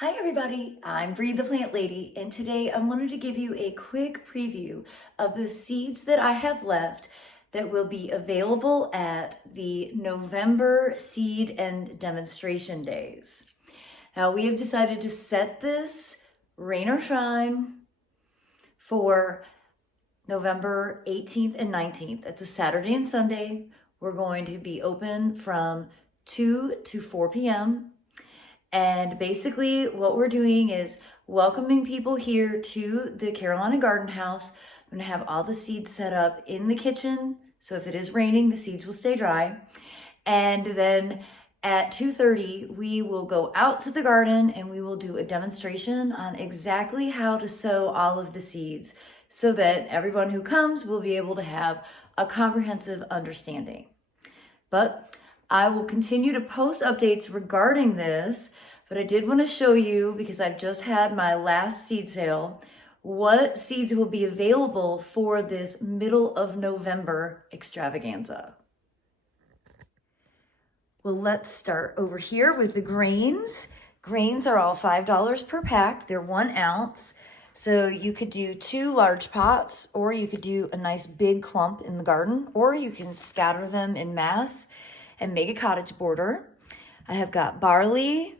Hi everybody, I'm Bree the Plant Lady, and today I wanted to give you a quick preview of the seeds that I have left that will be available at the November Seed and Demonstration Days. Now we have decided to set this rain or shine for November 18th and 19th. It's a Saturday and Sunday. We're going to be open from 2 to 4 p.m. And basically what we're doing is welcoming people here to the Carolina Garden House. I'm gonna have all the seeds set up in the kitchen. So if it is raining, the seeds will stay dry. And then at 2:30, we will go out to the garden and we will do a demonstration on exactly how to sow all of the seeds so that everyone who comes will be able to have a comprehensive understanding. But I will continue to post updates regarding this, but I did want to show you, because I've just had my last seed sale, what seeds will be available for this middle of November extravaganza. Well, let's start over here with the grains. Grains are all $5 per pack. They're 1 ounce. So you could do 2 large pots, or you could do a nice big clump in the garden, or you can scatter them in mass and make a cottage border. I have got barley.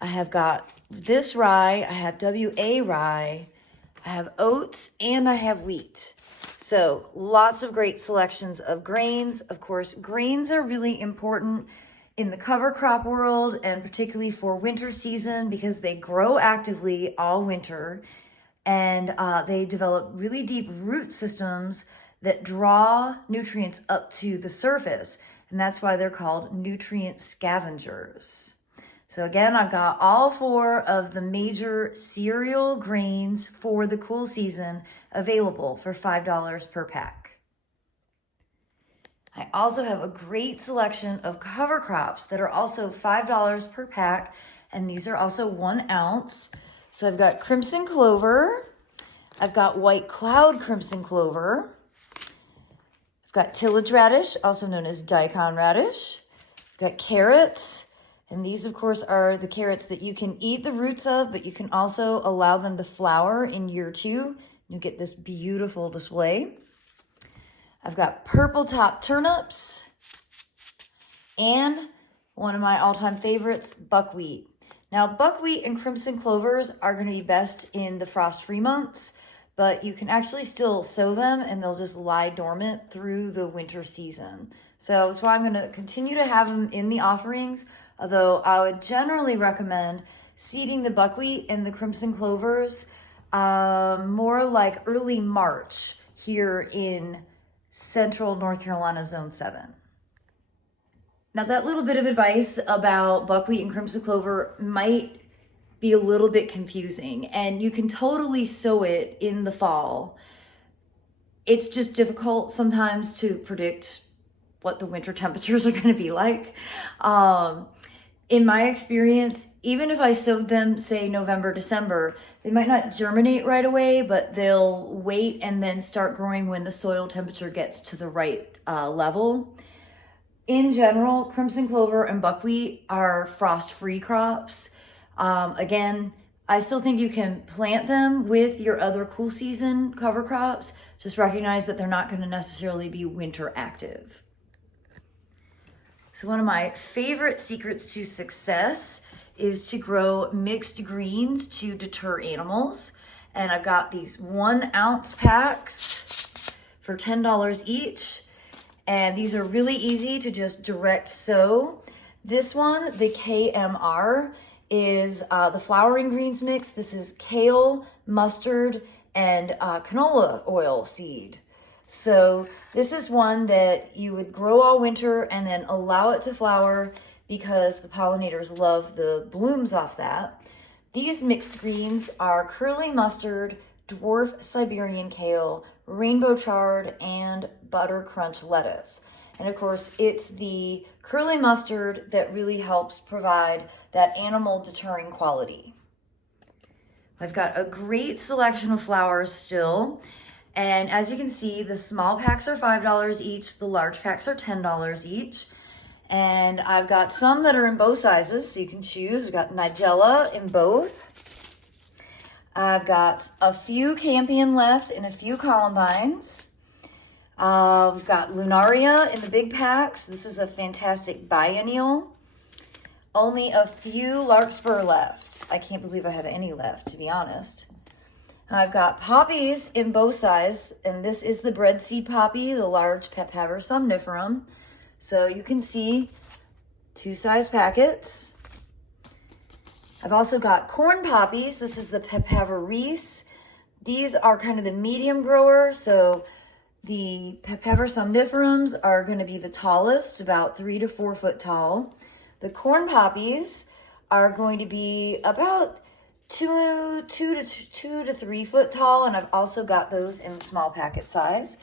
I have got this rye. I have WA rye. I have oats, and I have wheat. So lots of great selections of grains. Of course, grains are really important in the cover crop world, and particularly for winter season, because they grow actively all winter, and they develop really deep root systems that draw nutrients up to the surface. And that's why they're called nutrient scavengers. So again, I've got all 4 of the major cereal grains for the cool season available for $5 per pack. I also have a great selection of cover crops that are also $5 per pack, and these are also 1 ounce. So I've got crimson clover, I've got white cloud crimson clover, I've got tillage radish, also known as daikon radish, I've got carrots, and these of course are the carrots that you can eat the roots of, but you can also allow them to flower in year 2. You get this beautiful display. I've got purple top turnips, and one of my all-time favorites, buckwheat. Now, buckwheat and crimson clovers are going to be best in the frost-free months, but you can actually still sow them and they'll just lie dormant through the winter season. So that's why I'm going to continue to have them in the offerings, although I would generally recommend seeding the buckwheat and the crimson clovers more like early March here in Central North Carolina Zone 7. Now that little bit of advice about buckwheat and crimson clover might be a little bit confusing, and you can totally sow it in the fall. It's just difficult sometimes to predict what the winter temperatures are going to be like. In my experience, even if I sowed them, say November, December, they might not germinate right away, but they'll wait and then start growing when the soil temperature gets to the right level. In general, crimson clover and buckwheat are frost-free crops. Again, I still think you can plant them with your other cool season cover crops. Just recognize that they're not going to necessarily be winter active. So one of my favorite secrets to success is to grow mixed greens to deter animals. And I've got these 1 ounce packs for $10 each. And these are really easy to just direct sow. This one, the KMR, is the flowering greens mix. This is kale, mustard, and canola oil seed. So this is one that you would grow all winter and then allow it to flower because the pollinators love the blooms off that. These mixed greens are curly mustard, dwarf Siberian kale, rainbow chard, and butter crunch lettuce. And of course, it's the curly mustard that really helps provide that animal deterring quality. I've got a great selection of flowers still. And as you can see, the small packs are $5 each, the large packs are $10 each. And I've got some that are in both sizes, so you can choose. I've got Nigella in both. I've got a few Campion left and a few Columbines. We've got Lunaria in the big packs. This is a fantastic biennial. Only a few Larkspur left. I can't believe I have any left, to be honest. I've got poppies in both sizes, and this is the bread seed poppy, the large Papaver somniferum. So you can see 2 size packets. I've also got corn poppies. This is the Papaver Reese. These are kind of the medium grower, so the Papaver somniferums are going to be the tallest, about 3 to 4 foot tall. The corn poppies are going to be about 2 to 3 foot tall, and I've also got those in small packet size.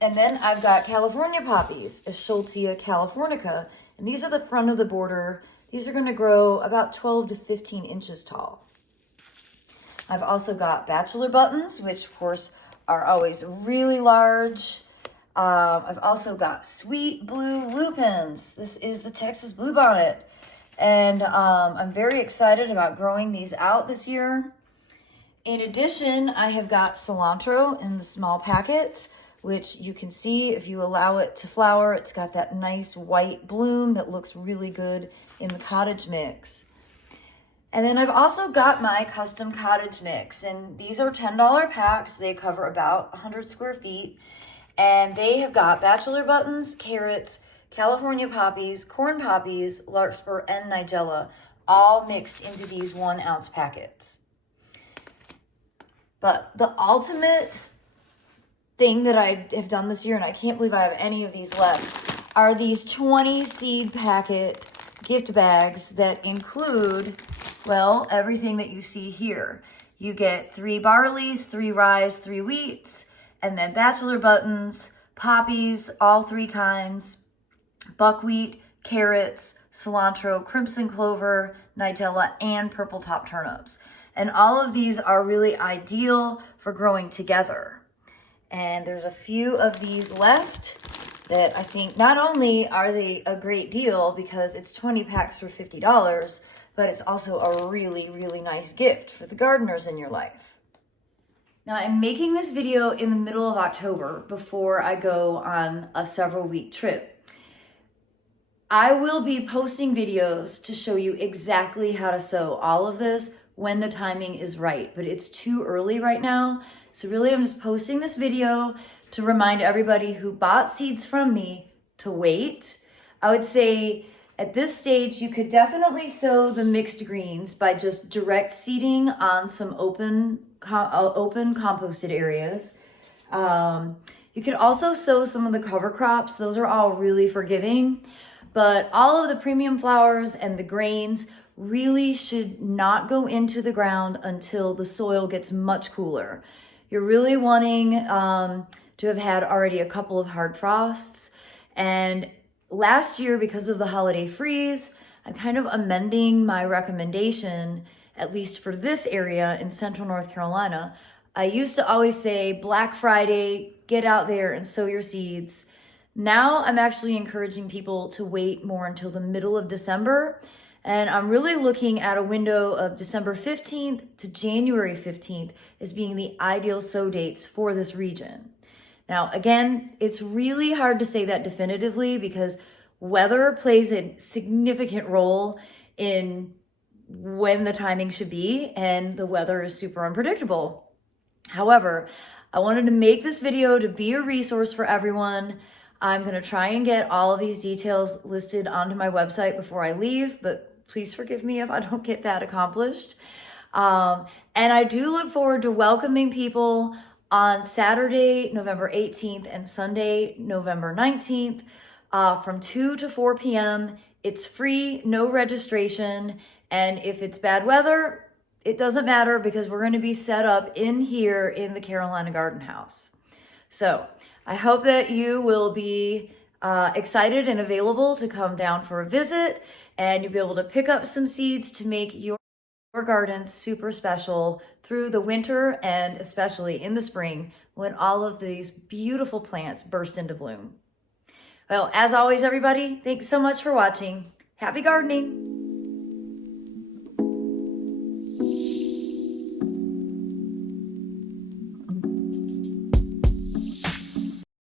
And then I've got California poppies, Schultzia californica, and these are the front of the border. These are going to grow about 12 to 15 inches tall. I've also got bachelor buttons, which of course are always really large. I've also got sweet blue lupins. This is the Texas bluebonnet. And I'm very excited about growing these out this year. In addition, I have got cilantro in the small packets, which you can see if you allow it to flower. It's got that nice white bloom that looks really good in the cottage mix. And then I've also got my custom cottage mix, and these are $10 packs. They cover about 100 square feet, and they have got bachelor buttons, carrots, California poppies, corn poppies, larkspur, and nigella, all mixed into these 1 ounce packets. But the ultimate thing that I have done this year, and I can't believe I have any of these left, are these 20 seed packet gift bags that include, well, everything that you see here. You get 3 barleys, 3 rye, 3 wheats, and then bachelor buttons, poppies, all 3 kinds, buckwheat, carrots, cilantro, crimson clover, nigella, and purple top turnips. And all of these are really ideal for growing together. And there's a few of these left that I think not only are they a great deal because it's 20 packs for $50, but it's also a really, really nice gift for the gardeners in your life. Now, I'm making this video in the middle of October before I go on a several-week trip. I will be posting videos to show you exactly how to sow all of this when the timing is right, but it's too early right now. So really, I'm just posting this video to remind everybody who bought seeds from me to wait. I would say at this stage, you could definitely sow the mixed greens by just direct seeding on some open composted areas. You could also sow some of the cover crops. Those are all really forgiving, but all of the premium flowers and the grains really should not go into the ground until the soil gets much cooler. You're really wanting to have had already a couple of hard frosts. And last year, because of the holiday freeze, I'm kind of amending my recommendation, at least for this area in central North Carolina. I used to always say Black Friday, get out there and sow your seeds. Now I'm actually encouraging people to wait more until the middle of December. And I'm really looking at a window of December 15th to January 15th as being the ideal sow dates for this region. Now, again, it's really hard to say that definitively because weather plays a significant role in when the timing should be, and the weather is super unpredictable. However, I wanted to make this video to be a resource for everyone. I'm going to try and get all of these details listed onto my website before I leave, but please forgive me if I don't get that accomplished. And I do look forward to welcoming people on Saturday, November 18th and Sunday, November 19th, from 2 to 4 p.m. It's free, no registration. And if it's bad weather, it doesn't matter because we're going to be set up in here in the Carolina Garden House. So I hope that you will be excited and available to come down for a visit, and you'll be able to pick up some seeds to make your garden super special through the winter and especially in the spring when all of these beautiful plants burst into bloom. Well, as always, everybody, thanks so much for watching. Happy gardening.